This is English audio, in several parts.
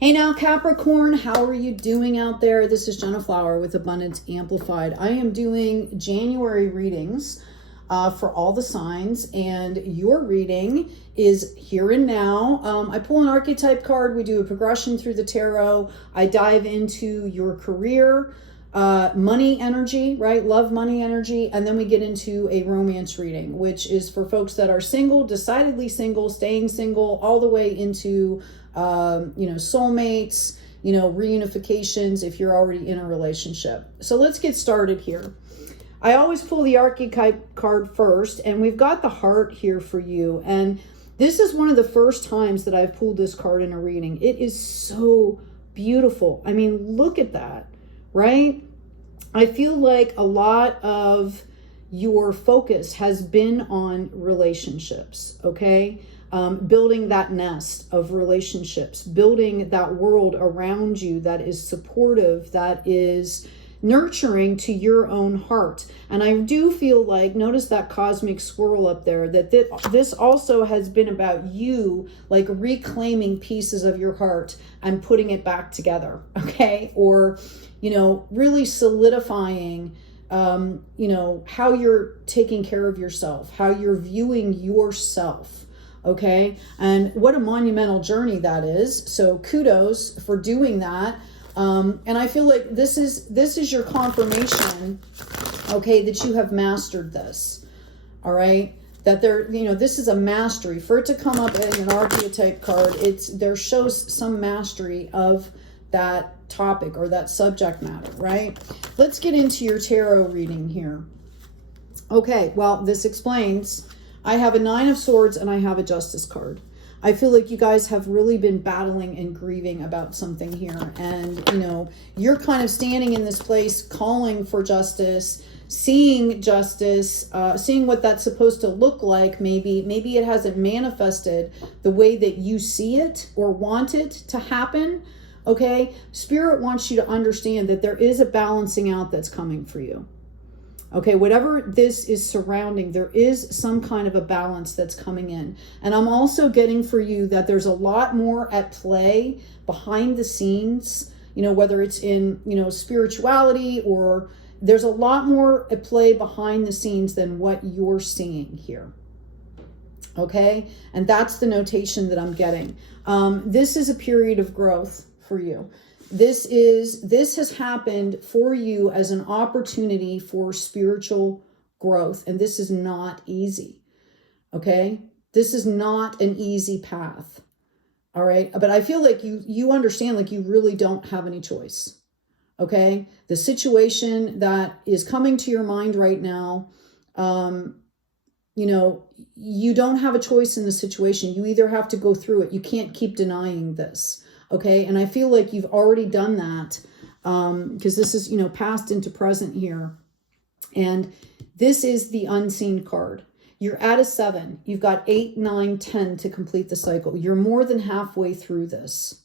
Hey now, Capricorn, how are you doing out there? This is Jenna Flower with Abundance Amplified. I am doing January readings for all the signs, and your reading is here and now. I pull an archetype card. We do a progression through the tarot. I dive into your career, money energy, right? Love, money energy. And then we get into a romance reading, which is for folks that are single, decidedly single, staying single, all the way into soulmates, reunifications if you're already in a relationship. So let's get started here. I always pull the archetype card first, and we've got the heart here for you. And this is one of the first times that I've pulled this card in a reading. It is so beautiful. I mean, look at that, right? I feel like a lot of your focus has been on relationships, okay? Building that nest of relationships, building that world around you that is supportive, that is nurturing to your own heart. And I do feel like, notice that cosmic swirl up there, that this also has been about you, like reclaiming pieces of your heart and putting it back together, okay? Or, really solidifying how you're taking care of yourself, how you're viewing yourself. Okay. And what a monumental journey that is. So kudos for doing that. And I feel like this is your confirmation, okay, that you have mastered this. All right. That this is a mastery. For it to come up in an archetype card, there shows some mastery of that topic or that subject matter, right? Let's get into your tarot reading here. Okay. Well, this explains. I have a 9 of Swords and I have a Justice card. I feel like you guys have really been battling and grieving about something here. And, you're kind of standing in this place calling for justice, seeing justice, seeing what that's supposed to look like. Maybe it hasn't manifested the way that you see it or want it to happen. Okay. Spirit wants you to understand that there is a balancing out that's coming for you. Okay, whatever this is surrounding, there is some kind of a balance that's coming in. And I'm also getting for you that there's a lot more at play behind the scenes, whether it's in, spirituality, or there's a lot more at play behind the scenes than what you're seeing here. Okay, and that's the notation that I'm getting. This is a period of growth for you. This has happened for you as an opportunity for spiritual growth. And this is not easy. Okay. This is not an easy path. All right. But I feel like you understand, like you really don't have any choice. Okay. The situation that is coming to your mind right now, you don't have a choice in the situation. You either have to go through it. You can't keep denying this. Okay. And I feel like you've already done that because this is, past into present here. And this is the unseen card. You're at a 7. You've got 8, 9, 10 to complete the cycle. You're more than halfway through this.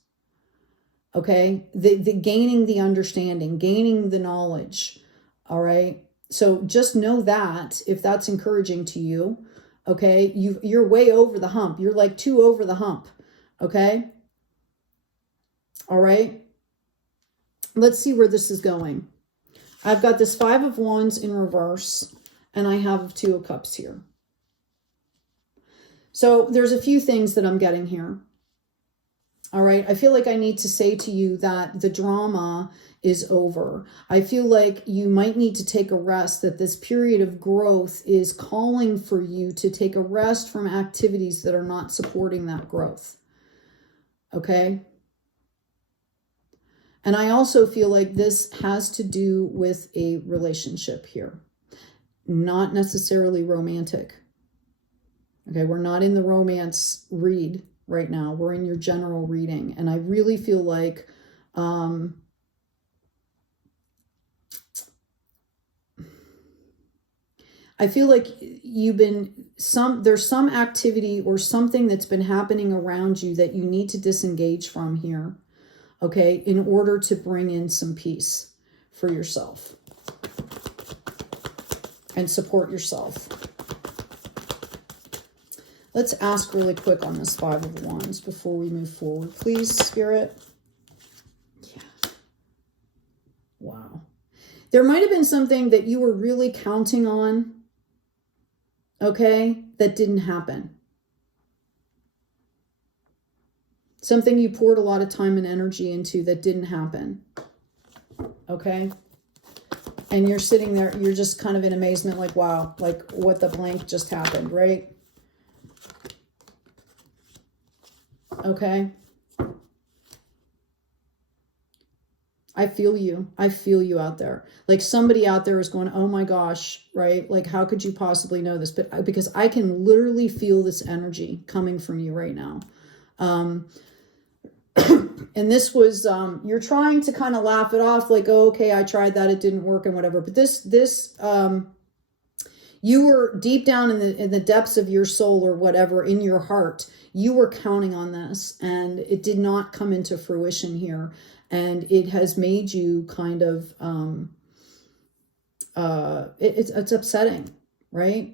Okay. The gaining the understanding, gaining the knowledge. All right. So just know that if that's encouraging to you, okay, you're way over the hump. You're like 2 over the hump. Okay. All right, let's see where this is going. I've got this 5 of Wands in reverse, and I have 2 of Cups here. So there's a few things that I'm getting here. All right, I feel like I need to say to you that the drama is over. I feel like you might need to take a rest, that this period of growth is calling for you to take a rest from activities that are not supporting that growth. Okay. And I also feel like this has to do with a relationship here, not necessarily romantic. Okay, we're not in the romance read right now. We're in your general reading. And I really feel like there's some activity or something that's been happening around you that you need to disengage from here. Okay, in order to bring in some peace for yourself and support yourself. Let's ask really quick on this 5 of Wands before we move forward. Please, Spirit. Wow. There might have been something that you were really counting on, okay, that didn't happen. Something you poured a lot of time and energy into that didn't happen, okay? And you're sitting there, you're just kind of in amazement, like, wow, like what the blank just happened, right? Okay. I feel you. I feel you out there. Like somebody out there is going, oh my gosh, right? Like, how could you possibly know this? But because I can literally feel this energy coming from you right now. And this was, you're trying to kind of laugh it off, like, oh, okay, I tried that, it didn't work and whatever. But you were deep down in the depths of your soul or whatever, in your heart, you were counting on this, and it did not come into fruition here. And it has made you kind of, it's upsetting, right?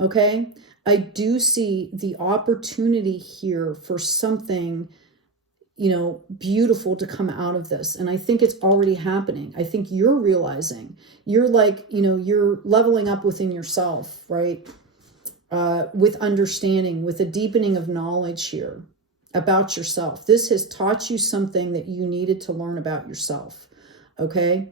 Okay. I do see the opportunity here for something, you know, beautiful to come out of this. And I think it's already happening. I think you're realizing, you're like, you know, you're leveling up within yourself, right? With understanding, with a deepening of knowledge here about yourself. This has taught you something that you needed to learn about yourself. Okay.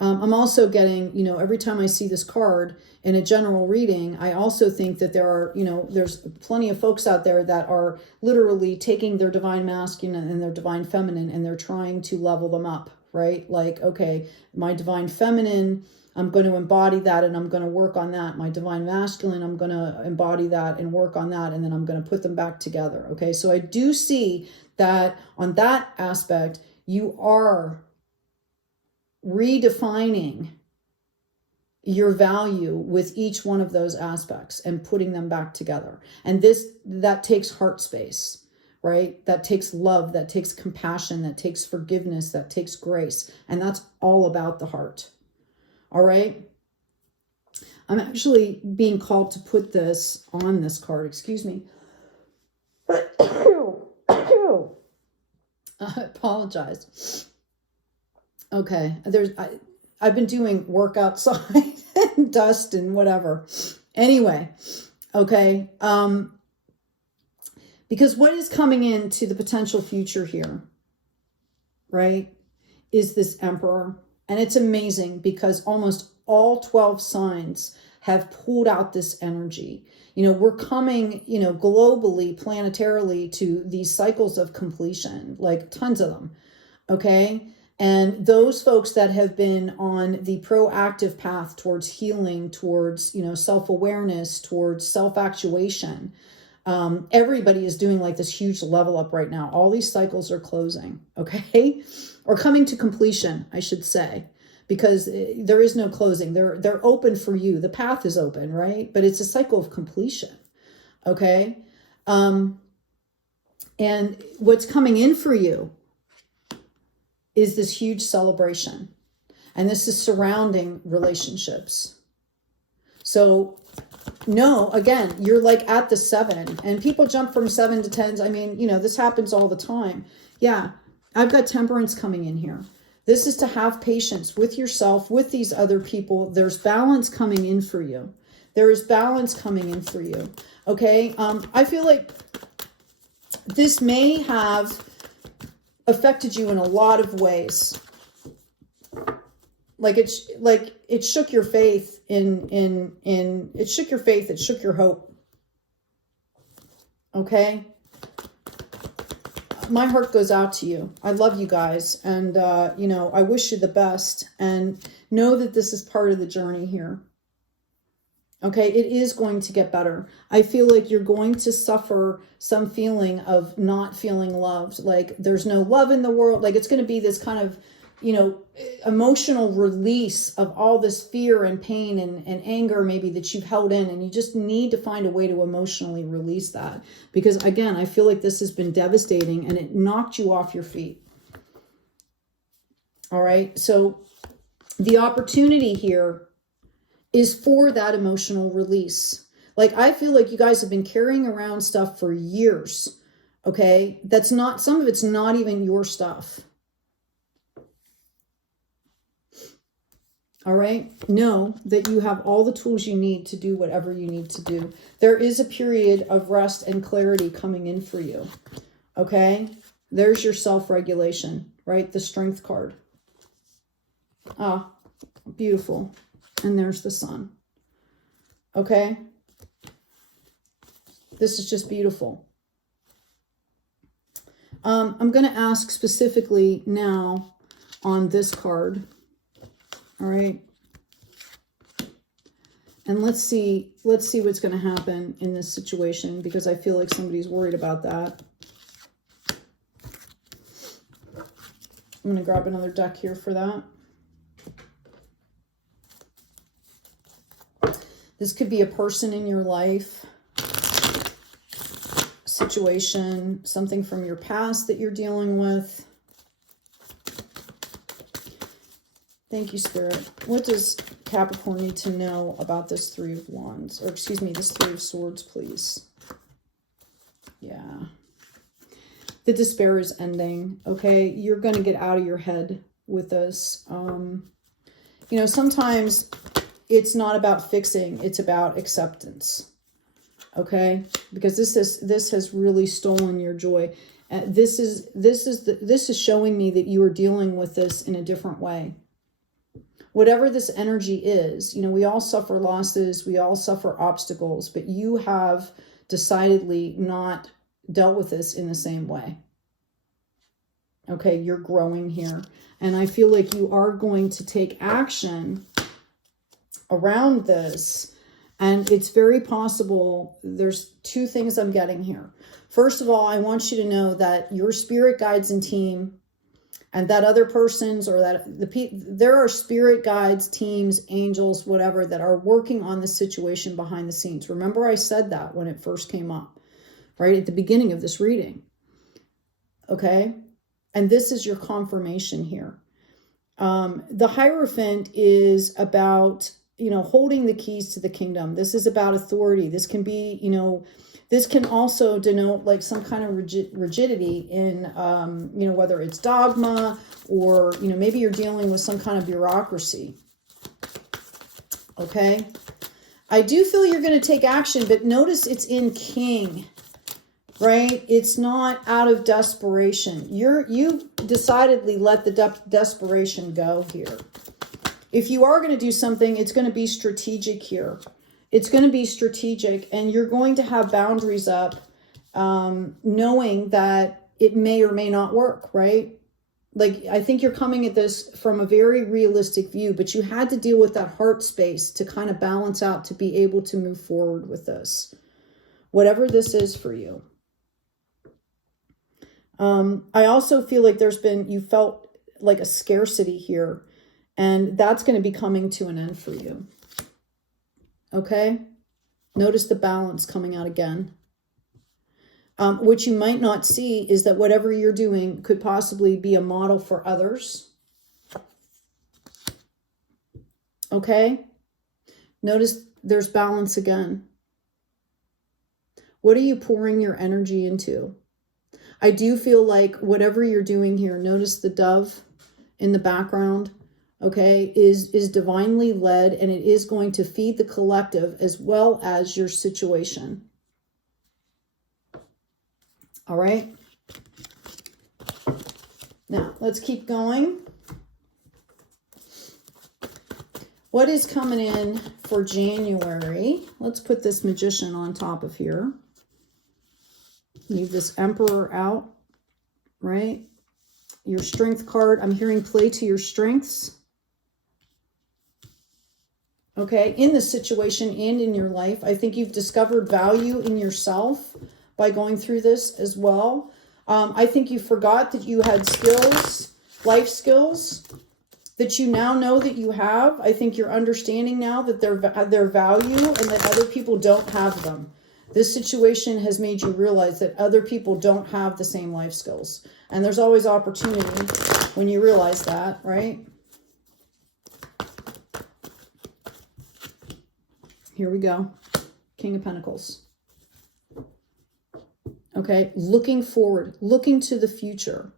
I'm also getting, you know, every time I see this card in a general reading, I also think that there are, you know, there's plenty of folks out there that are literally taking their divine masculine and their divine feminine, and they're trying to level them up, right? Like, okay, my divine feminine, I'm going to embody that and I'm going to work on that. My divine masculine, I'm going to embody that and work on that. And then I'm going to put them back together. Okay. So I do see that on that aspect, you are redefining your value with each one of those aspects and putting them back together. And that takes heart space, right? That takes love, that takes compassion, that takes forgiveness, that takes grace. And that's all about the heart. All right. I'm actually being called to put this on this card. Excuse me. I apologize. Okay. I've been doing work outside and dust and whatever. Anyway. Okay. Because what is coming into the potential future here, right, is this Emperor. And it's amazing because almost all 12 signs have pulled out this energy. You know, we're coming, you know, globally, planetarily to these cycles of completion, like tons of them. Okay. And those folks that have been on the proactive path towards healing, towards, you know, self-awareness, towards self-actuation, everybody is doing like this huge level up right now. All these cycles are closing, okay? Or coming to completion, I should say, because there is no closing. They're open for you. The path is open, right? But it's a cycle of completion, okay? And what's coming in for you is this huge celebration. And this is surrounding relationships. So no, again, you're like at the 7, and people jump from 7 to 10s. I mean, you know, this happens all the time. Yeah, I've got temperance coming in here. This is to have patience with yourself, with these other people. There's balance coming in for you. There is balance coming in for you. Okay. I feel like this may have affected you in a lot of ways. Like it shook your faith it shook your faith, it shook your hope. Okay. My heart goes out to you. I love you guys. And, you know, I wish you the best, and know that this is part of the journey here. Okay. It is going to get better. I feel like you're going to suffer some feeling of not feeling loved. Like there's no love in the world. Like it's going to be this kind of, you know, emotional release of all this fear and pain and anger maybe that you've held in, and you just need to find a way to emotionally release that, because again, I feel like this has been devastating and it knocked you off your feet. All right. So the opportunity here is for that emotional release. Like I feel like you guys have been carrying around stuff for years. Okay? That's not, some of it's not even your stuff. All right? Know that you have all the tools you need to do whatever you need to do. There is a period of rest and clarity coming in for you. Okay? There's your self-regulation, right? The Strength card. Ah, beautiful. And there's the Sun. Okay? This is just beautiful. I'm going to ask specifically now on this card. All right. And let's see what's going to happen in this situation, because I feel like somebody's worried about that. I'm going to grab another deck here for that. This could be a person in your life, situation, something from your past that you're dealing with. Thank you, Spirit. What does Capricorn need to know about this Three of Wands? Or excuse me, this Three of Swords, please. Yeah. The despair is ending, okay? You're going to get out of your head with this. You know, sometimes it's not about fixing, it's about acceptance. Okay? Because this has really stolen your joy. This is showing me that you are dealing with this in a different way. Whatever this energy is, you know, we all suffer losses, we all suffer obstacles, but you have decidedly not dealt with this in the same way. Okay, you're growing here. And I feel like you are going to take action around this. And it's very possible, there's two things I'm getting here. First of all, I want you to know that your spirit guides and team, and that other person's, or that there are spirit guides, teams, angels, whatever, that are working on the situation behind the scenes. Remember I said that when it first came up, right at the beginning of this reading. Okay? And this is your confirmation here. The Hierophant is about, you know, holding the keys to the kingdom. This is about authority. This can be, you know, this can also denote like some kind of rigidity in, you know, whether it's dogma or, you know, maybe you're dealing with some kind of bureaucracy. Okay. I do feel you're going to take action, but notice it's in King, right? It's not out of desperation. You decidedly let the desperation go here. If you are going to do something, it's going to be strategic here. It's going to be strategic, and you're going to have boundaries up, knowing that it may or may not work, right? Like, I think you're coming at this from a very realistic view, but you had to deal with that heart space to kind of balance out to be able to move forward with this, whatever this is for you. I also feel like you felt like a scarcity here, and that's going to be coming to an end for you. Okay? Notice the balance coming out again. What you might not see is that whatever you're doing could possibly be a model for others. Okay? Notice there's balance again. What are you pouring your energy into? I do feel like whatever you're doing here, notice the dove in the background, okay, is divinely led, and it is going to feed the collective as well as your situation. All right. Now, let's keep going. What is coming in for January? Let's put this Magician on top of here. Leave this Emperor out, right? Your Strength card. I'm hearing play to your strengths. Okay, in this situation and in your life, I think you've discovered value in yourself by going through this as well. I think you forgot that you had skills, life skills, that you now know that you have. I think you're understanding now that their value and that other people don't have them. This situation has made you realize that other people don't have the same life skills. And there's always opportunity when you realize that, right? Here we go. King of Pentacles. Okay, looking forward, looking to the future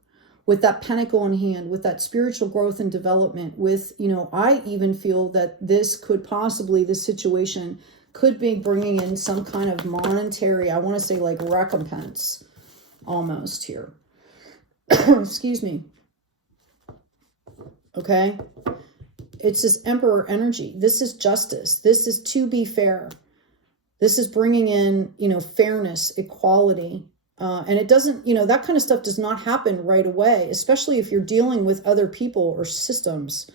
with that pentacle in hand, with that spiritual growth and development, with, you know, I even feel that this could possibly, this situation could be bringing in some kind of monetary, I want to say like recompense almost here. Excuse me. Okay. It's this Emperor energy. This is justice. This is to be fair. This is bringing in, you know, fairness, equality. And it doesn't, you know, that kind of stuff does not happen right away, especially if you're dealing with other people or systems.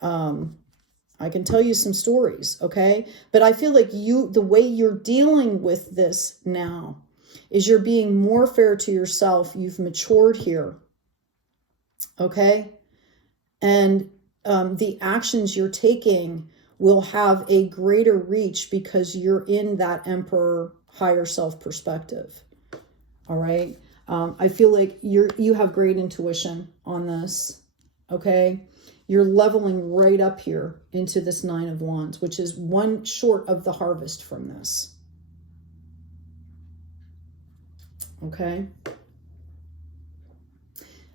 I can tell you some stories, okay? But I feel like the way you're dealing with this now is you're being more fair to yourself. You've matured here, okay? And the actions you're taking will have a greater reach because you're in that Emperor higher self perspective. All right. I feel like you have great intuition on this. Okay. You're leveling right up here into this Nine of Wands, which is one short of the harvest from this. Okay.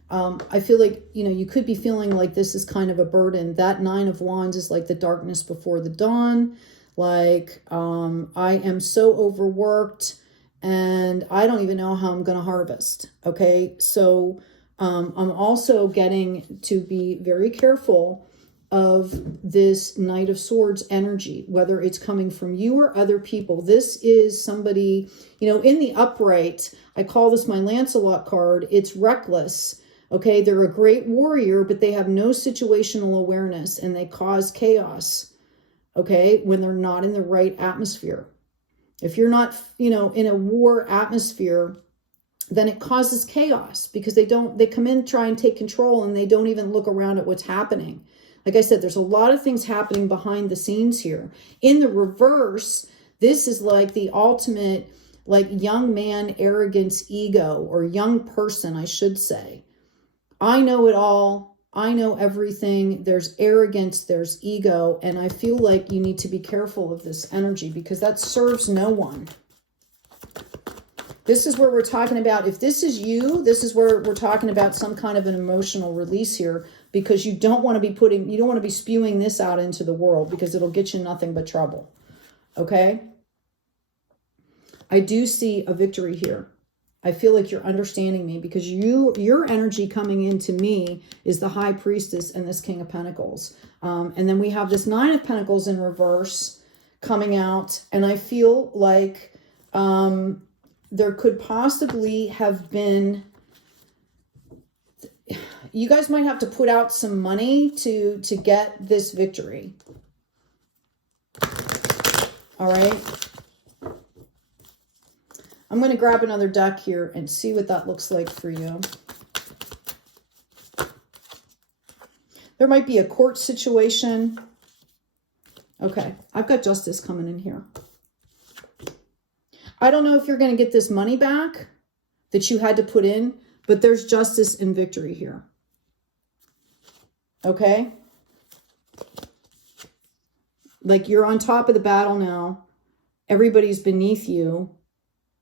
I feel like, you know, you could be feeling like this is kind of a burden. That Nine of Wands is like the darkness before the dawn. Like, I am so overworked and I don't even know how I'm going to harvest. Okay. So, I'm also getting to be very careful of this Knight of Swords energy, whether it's coming from you or other people. This is somebody, you know, in the upright, I call this my Lancelot card. It's reckless. Okay, they're a great warrior, but they have no situational awareness and they cause chaos, okay, when they're not in the right atmosphere. If you're not, you know, in a war atmosphere, then it causes chaos because they come in, try and take control, and they don't even look around at what's happening. Like I said, there's a lot of things happening behind the scenes here. In the reverse, this is like the ultimate, like young man arrogance ego, or young person, I should say. I know it all. I know everything. There's arrogance, there's ego, and I feel like you need to be careful of this energy because that serves no one. This is where we're talking about, if this is you, this is where we're talking about some kind of an emotional release here, because you don't want to be you don't want to be spewing this out into the world because it'll get you nothing but trouble. Okay? I do see a victory here. I feel like you're understanding me because your energy coming into me is the High Priestess and this King of Pentacles. And then we have this Nine of Pentacles in reverse coming out. And I feel like there could possibly have been, you guys might have to put out some money to get this victory. All right. I'm going to grab another deck here and see what that looks like for you. There might be a court situation. Okay, I've got justice coming in here. I don't know if you're going to get this money back that you had to put in, but there's justice and victory here. Okay? Like you're on top of the battle now. Everybody's beneath you.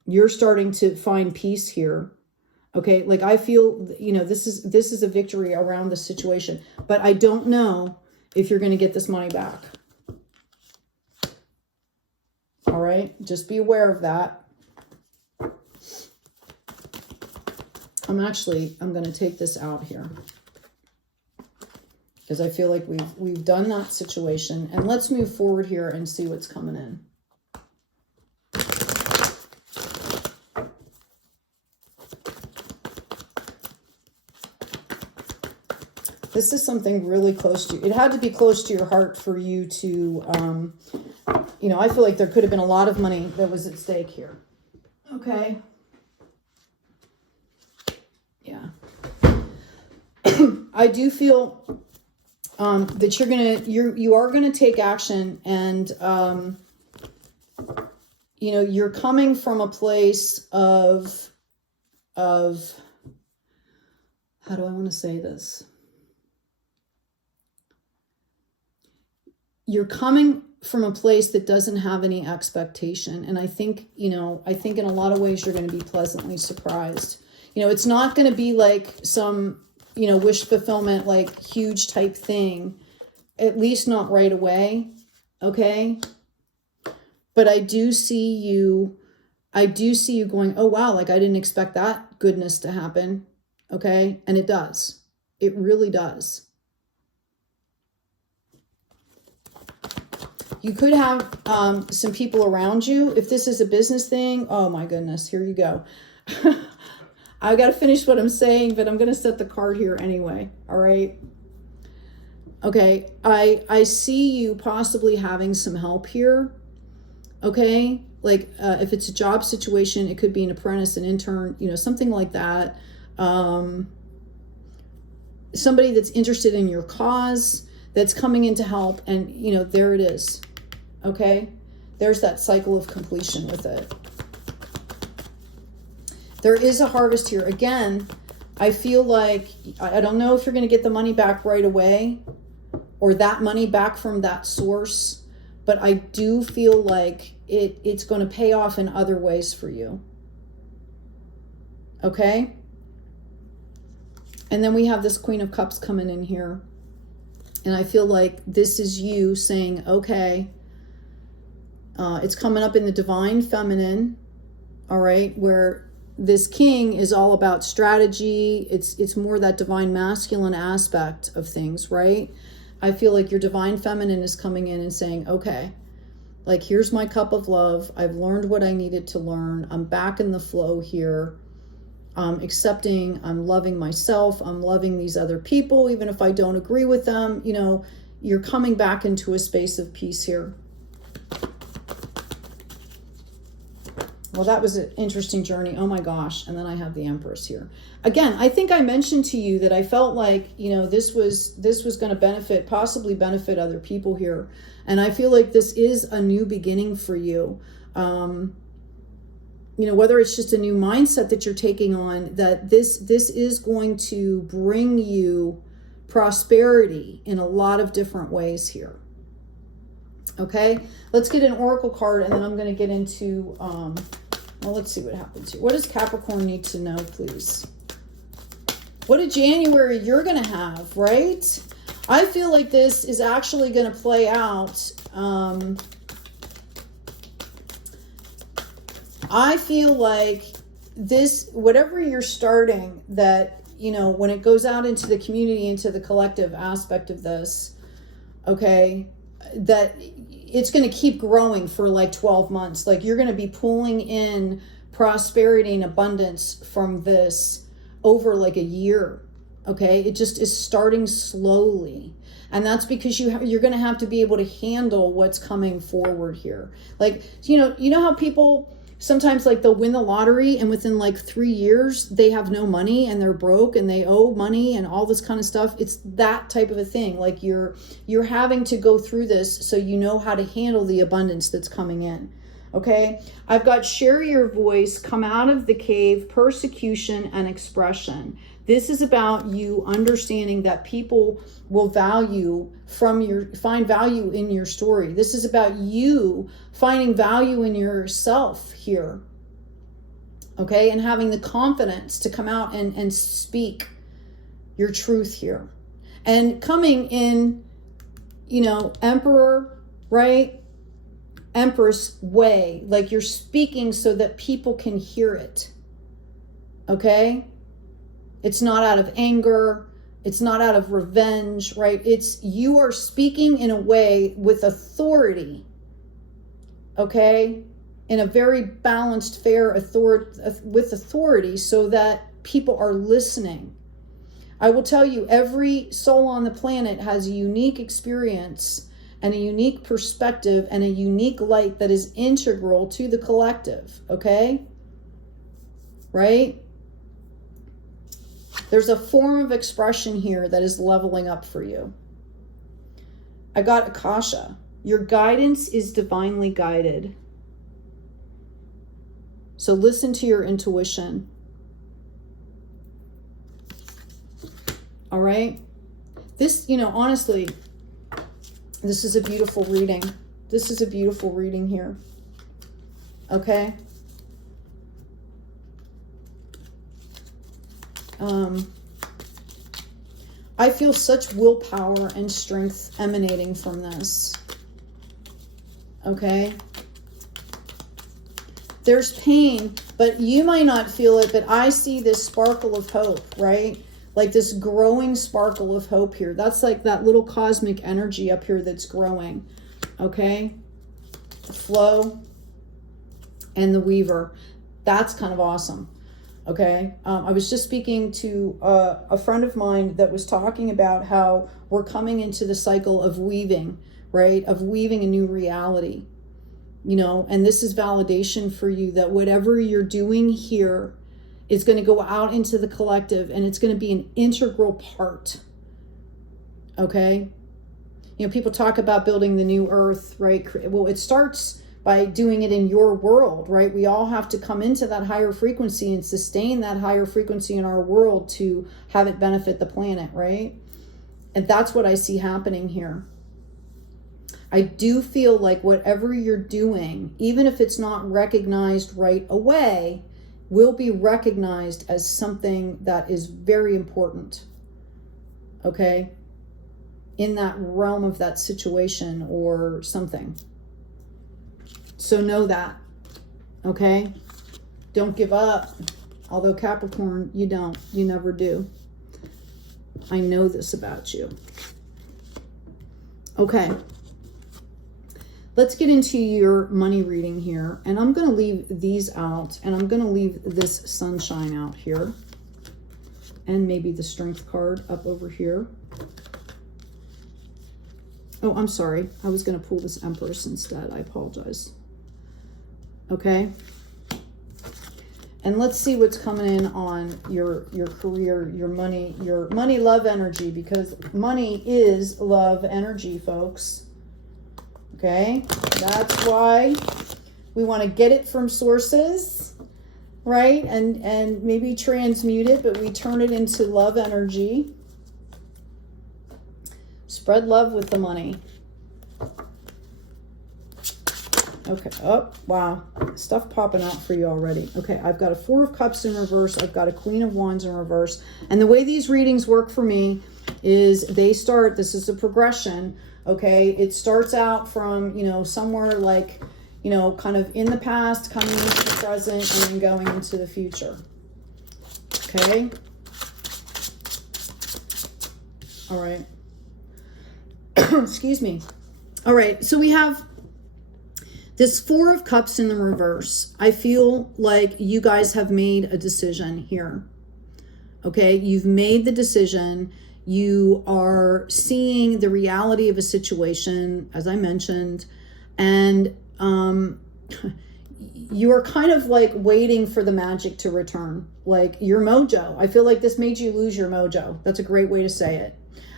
You're starting to find peace here. Okay, like I feel, you know, this is a victory around the situation, but I don't know if you're going to get this money back. All right, just be aware of that. I'm going to take this out here because I feel like we've done that situation, and let's move forward here and see what's coming in. This is something really close to you. It had to be close to your heart for you to, you know, I feel like there could have been a lot of money that was at stake here. Okay. Yeah. I do feel that you are going to take action, and, you know, you're coming from a place of, how do I want to say this? you're coming from a place that doesn't have any expectation. And I think, you know, I think in a lot of ways you're going to be pleasantly surprised. You know, it's not going to be like some, you know, wish fulfillment, like huge type thing, at least not right away. Okay. But I do see you going, oh, wow, like I didn't expect that goodness to happen. Okay. And it does. It really does. You could have some people around you. If this is a business thing, oh my goodness, here you go. I got to finish what I'm saying, but I'm going to set the card here anyway. All right. Okay. I see you possibly having some help here. Okay. Like if it's a job situation, it could be an apprentice, an intern, you know, something like that. Somebody that's interested in your cause, that's coming in to help. And, you know, there it is. Okay. There's that cycle of completion with it. There is a harvest here. Again, I feel like, I don't know if you're going to get the money back right away or that money back from that source, but I do feel like it's going to pay off in other ways for you. Okay. And then we have this Queen of Cups coming in here. And I feel like this is you saying, okay, it's coming up in the divine feminine. All right. Where this king is all about strategy. It's more that divine masculine aspect of things, right? I feel like your divine feminine is coming in and saying, okay, like, here's my cup of love. I've learned what I needed to learn. I'm back in the flow here. I'm accepting, I'm loving myself. I'm loving these other people, even if I don't agree with them. You know, you're coming back into a space of peace here. Well, that was an interesting journey. Oh my gosh. And then I have the Empress here. Again, I think I mentioned to you that I felt like, you know, this was going to possibly benefit other people here. And I feel like this is a new beginning for you. You know, whether it's just a new mindset that you're taking on, that this is going to bring you prosperity in a lot of different ways here. Okay, let's get an oracle card, and then I'm going to get into, well, let's see what happens here. What does Capricorn need to know, please? What a January you're going to have, right? I feel like this is actually going to play out. I feel like this, whatever you're starting, that, you know, when it goes out into the community, into the collective aspect of this, okay, that it's going to keep growing for like 12 months. Like, you're going to be pulling in prosperity and abundance from this over like a year. Okay. It just is starting slowly. And that's because you're going to have to be able to handle what's coming forward here. Like, you know how people sometimes, like, they'll win the lottery and within like 3 years they have no money and they're broke and they owe money and all this kind of stuff. It's that type of a thing. Like, you're having to go through this so you know how to handle the abundance that's coming in. Okay, I've got share your voice, come out of the cave, persecution and expression. This is about you understanding that people will find value in your story. This is about you finding value in yourself here. Okay, and having the confidence to come out and speak your truth here. And coming in, you know, Emperor, right? Empress way, like you're speaking so that people can hear it. Okay? It's not out of anger. It's not out of revenge, right? It's you are speaking in a way with authority. Okay? In a very balanced, fair with authority, so that people are listening. I will tell you, every soul on the planet has a unique experience and a unique perspective and a unique light that is integral to the collective, okay? Right? There's a form of expression here that is leveling up for you. I got Akasha. Your guidance is divinely guided. So listen to your intuition. All right? This, you know, honestly, This is a beautiful reading. This is a beautiful reading here. Okay? I feel such willpower and strength emanating from this. Okay? There's pain, but you might not feel it, but I see this sparkle of hope, right? Like this growing sparkle of hope here. That's like that little cosmic energy up here that's growing. Okay? The flow and the weaver. That's kind of awesome. Okay? I was just speaking to a friend of mine that was talking about how we're coming into the cycle of weaving, right? Of weaving a new reality. You know, and this is validation for you that whatever you're doing here is going to go out into the collective, and it's going to be an integral part. Okay? You know, people talk about building the new earth, right? Well, it starts by doing it in your world, right? We all have to come into that higher frequency and sustain that higher frequency in our world to have it benefit the planet, right? And that's what I see happening here. I do feel like whatever you're doing, even if it's not recognized right away, will be recognized as something that is very important, okay? In that realm of that situation or something. So know that, okay? Don't give up. Although Capricorn, you don't. You never do. I know this about you. Okay. Let's get into your money reading here. And I'm going to leave these out. And I'm going to leave this sunshine out here. And maybe the strength card up over here. Oh, I'm sorry. I was going to pull this Empress instead. I apologize. Okay. And let's see what's coming in on your career, your money, love energy, because money is love energy, folks. Okay. That's why we want to get it from sources, right? And maybe transmute it, but we turn it into love energy. Spread love with the money. Okay. Oh, wow. Stuff popping out for you already. Okay. I've got a 4 of Cups in reverse. I've got a Queen of Wands in reverse. And the way these readings work for me is they start, this is a progression. Okay. It starts out from, you know, somewhere like, you know, kind of in the past, coming into the present, and then going into the future. Okay. All right. Excuse me. All right. So we have this 4 of Cups in the reverse. I feel like you guys have made a decision here. Okay, you've made the decision. You are seeing the reality of a situation, as I mentioned, and you are kind of like waiting for the magic to return, like your mojo. I feel like this made you lose your mojo. That's a great way to say it.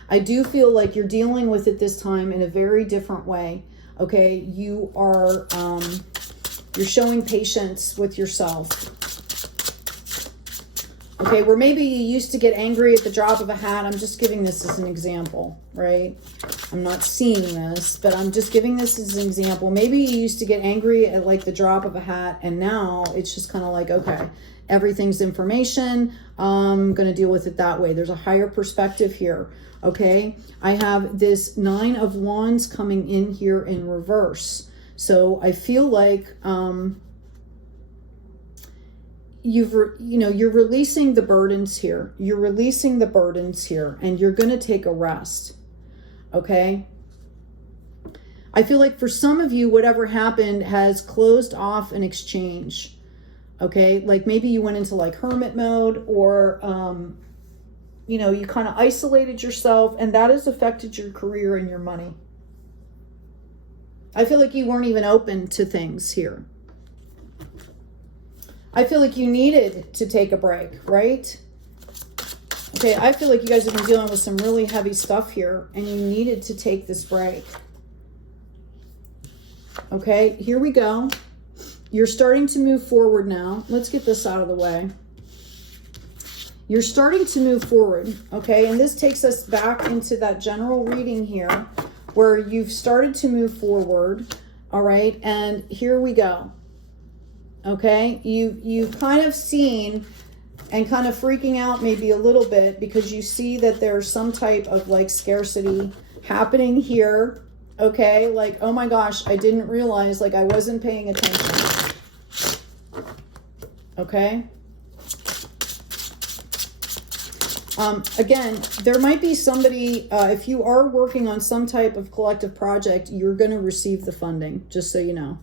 I do feel like you're dealing with it this time in a very different way. Okay, you are, you're showing patience with yourself. Okay, where maybe you used to get angry at the drop of a hat. I'm just giving this as an example, right? I'm not seeing this, but I'm just giving this as an example. Maybe you used to get angry at like the drop of a hat, and now it's just kind of like, okay, everything's information. I'm going to deal with it that way. There's a higher perspective here. Okay, I have this 9 of Wands coming in here in reverse. So I feel like you're releasing the burdens here. You're releasing the burdens here, and you're going to take a rest. Okay? I feel like for some of you, whatever happened has closed off an exchange. Okay? Like maybe you went into like hermit mode, or you know, you kind of isolated yourself, and that has affected your career and your money. I feel like you weren't even open to things here. I feel like you needed to take a break, right? Okay, I feel like you guys have been dealing with some really heavy stuff here, and you needed to take this break. Okay, here we go. You're starting to move forward now. Let's get this out of the way. You're starting to move forward, okay? And this takes us back into that general reading here where you've started to move forward. All right. And here we go. Okay. You've kind of seen and kind of freaking out maybe a little bit because you see that there's some type of like scarcity happening here. Okay. Like, oh my gosh, I didn't realize, like I wasn't paying attention. Okay. Again, there might be somebody, if you are working on some type of collective project, you're going to receive the funding, just so you know.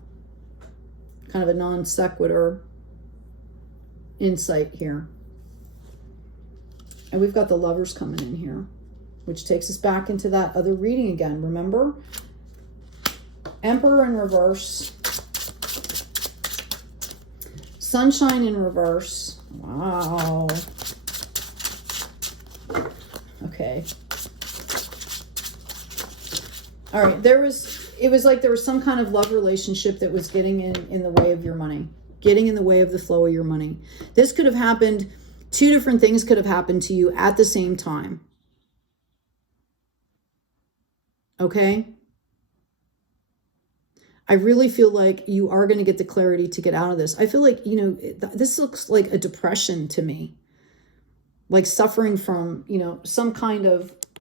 Kind of a non sequitur insight here. And we've got the Lovers coming in here, which takes us back into that other reading again. Remember? Emperor in reverse. Sunshine in reverse. Wow. Okay. All right. It was like there was some kind of love relationship that was getting in the way of your money, getting in the way of the flow of your money. This could have happened. Two different things could have happened to you at the same time. Okay. I really feel like you are going to get the clarity to get out of this. I feel like, you know, this looks like a depression to me. Like suffering from, you know, some kind of